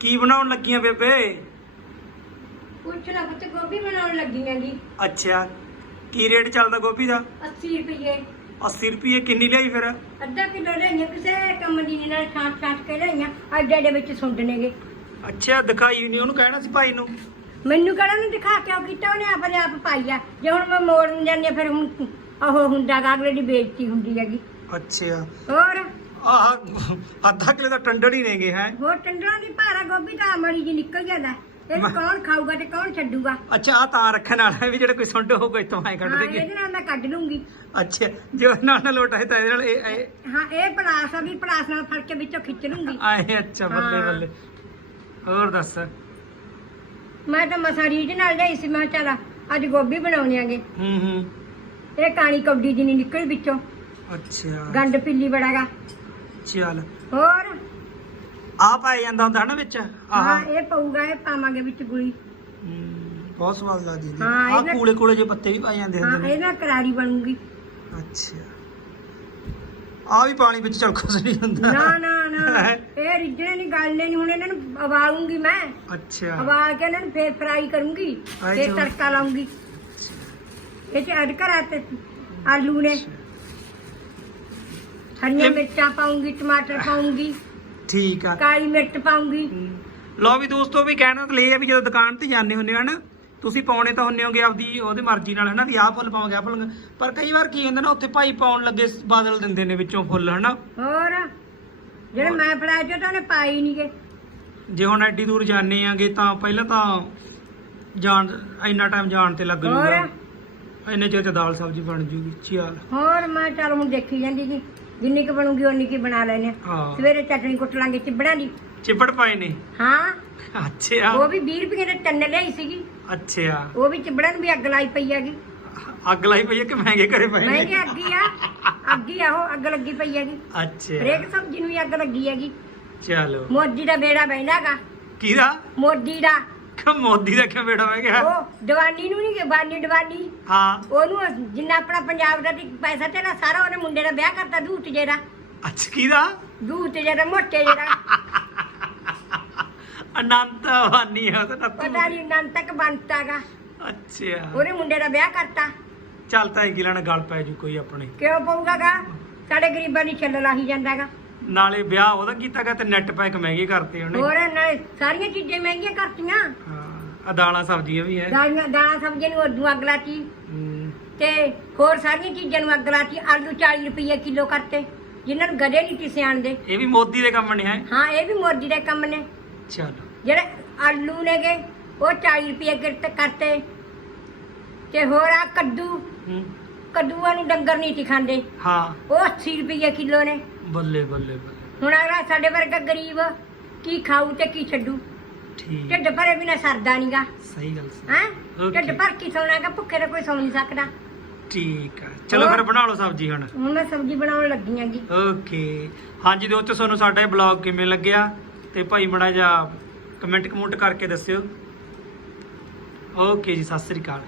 ਕੀ ਬਣਾਉਣ ਲੱਗੀਆਂ ਬੇਬੇ? ਕੁਛ ਨਾ ਪੁੱਤ ਗੋਭੀ ਬਣਾਉਣ ਲੱਗੀ ਜੀ। ਅੱਛਾ ਕੀ ਰੇਟ ਚੱਲਦਾ ਗੋਭੀ ਦਾ? 80 ਰੁਪਏ 80 ਰੁਪਏ ਕਿੰਨੀ ਲਈ ਫਿਰ? ਅੱਧਾ ਕਿਲੋ ਲਈਆਂ ਕਿਸੇ ਕੰਮ ਦੀ ਨਾਲ ਛਾਂਟ ਛਾਂਟ ਕੇ ਲਈਆਂ ਅੱਡੇ ਦੇ ਵਿੱਚ ਸੁੰਡ ਨੇਗੇ। ਅੱਛਾ ਦਿਖਾਈ ਨਹੀਂ ਉਹਨੂੰ ਕਹਿਣਾ ਸੀ ਭਾਈ ਨੂੰ। ਮੈਨੂੰ ਕਿਹੜਾ ਨੂੰ ਦਿਖਾ ਕੇ ਉਹ ਕੀਤਾ ਉਹਨੇ ਆਪਣੇ ਆਪ ਪਾਈ ਆ। ਜੇ ਹੁਣ ਮੈਂ ਮੋੜਨ ਜਾਂਦੀ ਫਿਰ ਹੁਣ ਉਹ ਹੁੰਦਾ ਗਾ ਅਗਲੇ ਦੀ ਬੇਇੱਜ਼ਤੀ ਹੁੰਦੀ ਹੈਗੀ। ਅੱਛਾ। ਹੋਰ? ਆਹ ਅੱਧਾ ਕਿਲੋ ਦਾ ਟੰਡੜ ਹੀ ਨੇਗੇ ਹੈ। ਹੋਰ ਟੰਡਰਾਂ ਦੀ ਭਾਰਾ ਗੋਭੀ ਤਾਂ ਮੜੀ ਜੀ ਨਿਕਲ ਜਾਂਦਾ ਇਹ ਕੌਣ ਖਾਊਗਾ ਤੇ ਕੌਣ ਛੱਡੂਗਾ? ਅੱਛਾ ਆ ਤਾਂ ਰੱਖਣ ਵਾਲਾ ਹੈ ਵੀ ਜਿਹੜਾ ਕੋਈ ਸੁੰਡ ਹੋਊਗਾ ਇਤੋਂ ਐ ਕੱਢ ਹਾਂ ਦੇਗੇ ਇਹਦੇ ਨਾਲ ਮੈਂ ਕੱਢ ਲੂੰਗੀ। ਅੱਛਾ ਜੋ ਨਾਲ ਨਾਲ ਲੋਟਾ ਹੈ ਤਾਂ ਇਹਦੇ ਨਾਲ ਇਹ ਇਹ- ਹਾਂ ਇਹ ਪਲਾਸ ਆ ਵੀ ਪਲਾਸ ਨਾਲ ਫੜ ਕੇ ਵਿੱਚੋਂ ਖਿੱਚ ਲੂੰਗੀ। ਆਏ ਅੱਛਾ ਬੱਲੇ ਹਾਂ। ਬੱਲੇ। ਹੋਰ ਦੱਸ। ਮੈਂ ਤਾਂ ਮਸਾ ਰੀਝ ਨਾਲ ਲਈ ਸੀ ਮੈਂ ਕਿਹਾ ਚੱਲ ਅੱਜ ਗੋਭੀ ਬਣਾਉਣੀ ਆਗੇ। ਹੂੰ ਹੂੰ। ਇਹ ਕਾਣੀ ਕੌਡੀ ਜੀ ਨਹੀਂ ਨਿਕਲ ਵਿੱਚੋਂ। ਅੱਛਾ। ਗੰਡ ਪਿੱਲੀ ਬੜਾਗਾ ਚੱਲ। ਹੋਰ? ਆ ਪਾਇਆ ਜਾਂਦਾ ਹੁੰਦਾ ਹੈ ਨਾ ਵਿੱਚ ਹਾਂ ਆਹ ਇਹ ਪਊਗਾ ਇਹ ਪਾਵਾਂਗੇ ਵਿੱਚ ਗੁਲੀ। ਬਹੁਤ ਸਵਾਦ ਲੱਗਦੀ ਨੇ ਹਾਂ, ਆ ਇਹਦਾ- ਕੂਲੇ ਕੂਲੇ ਜੇ ਪੱਤੇ ਵੀ ਪਾਏ ਜਾਂਦੇ ਹਾਂ ਹੁੰਦੇ ਇਹ ਨੇ। ਨਾਲ ਕਰਾਰੀ ਬਣੂਗੀ। ਅੱਛਾ। ਆ ਵੀ ਪਾਣੀ ਵਿੱਚ ਚਲ ਕੁਛ ਨਹੀਂ ਹੁੰਦਾ। ਨਾ ਨਾ ਨਾ। ਇਹ ਰਿੱਝਣੇ ਨਹੀਂ ਗਲਣੇ ਨਹੀਂ ਹੁਣ ਇਹਨਾਂ ਨੂੰ ਉਬਾਲੂੰਗੀ ਮੈਂ। ਅੱਛਾ। ਉਬਾਲ ਕੇ ਇਹਨਾਂ ਨੂੰ ਫੇਰ ਫਰਾਈ ਕਰੂੰਗੀ ਆਏ ਫੇਰ। ਤੜਕਾ ਲਾਉਂਗੀ। ਇਹ ਚ ਐਡ ਕਰਾ ਤੇ ਆਲੂ ਨੇ। ਹਰੀਆਂ ਮਿਰਚਾਂ ਪਾਉਂਗੀ ਟਮਾਟਰ ਪਾਉਂਗੀ ਠੀਕ ਆ। ਕਾਲੀ ਮਿਰਚ ਪਾਉਂਗੀ। ਲਓ ਵੀ ਦੋਸਤੋ ਵੀ ਕਹਿਣਾ ਤਾਂ ਇਹ ਆ ਵੀ ਜਦੋਂ ਦੁਕਾਨ ਤੇ ਜਾਂਦੇ ਹੁੰਦੇ ਹੋ ਨਾ ਤੁਸੀਂ ਪਾਉਣੇ ਤਾਂ ਹੁੰਨੇ ਹੋਗੇ ਆਪਦੀ ਉਹਦੀ ਮਰਜ਼ੀ ਨਾਲ ਹਨਾ ਵੀ ਆਹ ਫੁੱਲ ਪਾਵਾਂਗੇ ਆਹ ਫੁੱਲ ਪਰ ਕਈ ਵਾਰ ਕੀ ਹੁੰਦਾ ਨਾ ਉੱਥੇ ਭਾਈ ਪਾਉਣ ਲੱਗੇ ਬਾਦਲ ਦਿੰਦੇ ਨੇ ਵਿੱਚੋਂ ਫੁੱਲ ਹਨਾ। ਹੋਰ? ਜਿਹੜੇ ਮੈਂ ਫੜਾਏ ਚੋ ਤਾਂ ਉਹਨੇ ਪਾਈ ਨਹੀਂ ਗੇ ਜੇ ਹੁਣ ਐਡੀ ਦੂਰ ਜਾਂਦੇ ਆਂਗੇ ਤਾਂ ਪਹਿਲਾਂ ਤਾਂ ਜਾਣ ਇੰਨਾ ਟਾਈਮ ਜਾਣ ਤੇ ਲੱਗ ਜੂਗਾ। ਇੰਨੇ ਚਿਰ ਚ ਦਾਲ ਸਬਜ਼ੀ ਬਣ ਜੂਗੀ ਚੱਲ ਹੋਰ? ਮੈਂ ਚੱਲ ਹੁਣ ਦੇਖੀ ਜਾਂਦੀ ਜੀ ਜਿੰਨੀ ਕੁ ਬਣੂਗੀ ਓਨੀ ਕੀ ਬਣਾ ਲੈਨੇ ਹਾਂ। ਸਵੇਰੇ ਚਟਣੀ ਕੁੱਟ ਲਾਂਗੇ ਚਿਬੜਾਂ ਦੀ। ਚਿਪੜ ਪਾਏ ਨੇ? ਹਾਂ। ਅੱਛਾ ਉਹ ਵੀ 20 ਰੁਪਏ ਦੇ ਟੰਨ ਲਈ ਸੀਗੀ। ਅੱਛਾ ਉਹ ਵੀ ਚਿਬੜਾਂ ਨੂੰ ਵੀ ਅੱਗ ਲਾਈ ਪਈ ਹੈਗੀ। ਅੱਗ ਲਾਈ ਪਈ ਹੈ ਕਿ ਮਹਿੰਗੇ ਕਰੇ ਪਏ ਮੈਂ ਨੇ? ਕਿ ਅੱਗੀ ਆ। ਅੱਗੀ ਆ ਉਹ ਅੱਗ ਲੱਗੀ ਪਈ ਹੈਗੀ। ਅੱਛਾ ਹਰੇਕ ਸਬਜ਼ੀ ਨੂੰ ਵੀ ਅੱਗ ਲੱਗੀ ਹੈਗੀ। ਚਲੋ। ਮੋਦੀ ਦਾ ਬੇੜਾ ਬਹਿਣਾਗਾ ਕਿਹਦਾ? ਮੋਦੀ ਦਾ। ਮੋਦੀ ਦਾ ਕਿਉਂ ਬੇੜਾ ਮੈਂ ਗਿਆ ਉਹ ਦੀਵਾਨੀ ਨੂੰ ਨਹੀਂ ਕਿ ਬਾਨੀ ਦੀਵਾਨੀ। ਹਾਂ। ਉਹਨੂੰ ਜਿੰਨਾ ਆਪਣਾ ਪੰਜਾਬ ਦਾ ਤੇ ਪੈਸਾ ਤੇ ਨਾ ਸਾਰਾ ਉਹਨੇ ਮੁੰਡੇ ਦਾ ਵਿਆਹ ਕਰਤਾ ਦੂਤ ਜਿਹੜਾ। ਅੱਛਾ ਕਿਹਦਾ? ਦੂਤ ਜਿਹੜਾ ਮੋਟੇ ਜਿਹੜਾ। ਅਨੰਤ ਵਾਨੀ ਹੈ ਤਾਂ ਪਤਾ ਨਹੀਂ ਨੰਨ ਤੱਕ ਬੰਤਾਗਾ ਅੱਛਾ। ਉਹਨੇ ਮੁੰਡੇ ਦਾ ਵਿਆਹ ਕਰਤਾ। ਚੱਲ ਤਾਂ ਇਹ ਲੈਣਾ ਗੱਲ ਪੈ ਜੂ ਕੋਈ ਆਪਣੇ। ਕਿਉਂ ਪਊਗਾਗਾ? ਸਾਡੇ ਗਰੀਬਾਂ ਦੀ ਛੱਲ ਲਾਹੀ ਜਾਂਦਾਗਾ ਨਾਲੇ ਵਿਆਹ ਉਹਦਾ ਕੀਤਾਗਾ ਤੇ ਨੈਟ ਪੈਕ ਮਹਿੰਗੇ ਕਰਤੇ ਉਹਨੇ। ਹੋਰ ਨਾਲੇ ਸਾਰੀਆਂ ਚੀਜ਼ਾਂ ਮਹਿੰਗੀਆਂ ਕਰਤੀਆਂ। ਆ ਦਾਲਾਂ ਸਬਜ਼ੀਆਂ ਵੀ ਹੈ। ਦਾਲਾਂ ਦਾਲਾਂ ਸਬਜ਼ੀਆਂ ਨੂੰ ਉਦੋਂ ਅੱਗ ਲਾਤੀ। ਤੇ ਹੋਰ ਸਾਰੀਆਂ ਚੀਜ਼ਾਂ ਨੂੰ ਅੱਗ ਲਾਤੀ ਆਲੂ 40 ਰੁਪਏ ਕਿਲੋ ਕਰਤੇ। ਜਿਨ੍ਹਾਂ ਨੂੰ ਗਦੇ ਨਹੀਂ ਤੀ ਸਿਆਣਦੇ ਇਹ ਵੀ ਮੋਦੀ ਦੇ ਕੰਮ ਨੇ ਹੈ? ਹਾਂ ਇਹ ਵੀ ਮੋਦੀ ਦੇ ਕੰਮ ਨੇ। ਚਲੋ। ਜਿਹੜੇ ਆਲੂ ਨੇਗੇ ਉਹ 40 ਰੁਪਏ ਕਿਰਤ ਕਰਤੇ। ਤੇ ਹੋਰ ਆ ਕੱਦੂ। ਕੱਦੂਆਂ ਨੂੰ ਡੰਗਰ ਨਹੀਂ ਤੀ ਖਾਂਦੇ। ਹਾਂ। ਉਹ 80 ਰੁਪਏ ਕਿਲੋ ਨੇ। ਬੱਲੇ ਬੱਲੇ ਬੱਲੇ। ਹੁਣ ਅਗਲਾ ਸਾਡੇ ਵਰਗਾ ਗਰੀਬ ਕੀ ਖਾਊ ਤੇ ਕੀ ਛੱਡੂ? ਠੀਕ। ਢਿੱਡ ਭਰੇ ਬਿਨਾ ਸਰਦਾ ਨਹੀਂਗਾ ਸਹੀ ਗੱਲ ਸੀ। ਹੈ? Okay. ਢਿੱਡ ਭਰ ਕੇ ਸੌਣਾਗਾ ਭੁੱਖੇ ਤਾਂ ਕੋਈ ਸੌ ਨਹੀਂ ਸਕਦਾ। ਠੀਕ ਆ। ਚਲੋ? ਫਿਰ ਬਣਾ ਲਓ ਸਬਜ਼ੀ ਹੁਣ। ਹੁਣ ਮੈਂ ਸਬਜ਼ੀ ਬਣਾਉਣ ਲੱਗੀ ਆਂਗੀ ਓਕੇ। ਹਾਂਜੀ ਦੋਸਤੋ ਤੁਹਾਨੂੰ ਸਾਡਾ ਇਹ ਬਲੌਗ ਕਿਵੇਂ ਲੱਗਿਆ? ਤੇ ਭਾਈ ਮੜਾ ਜਾ ਕਮੈਂਟ ਕਮੈਂਟ ਕਰਕੇ ਦੱਸਿਓ। ਓਕੇ ਜੀ ਸਤਿ ਸ੍ਰੀ ਅਕਾਲ।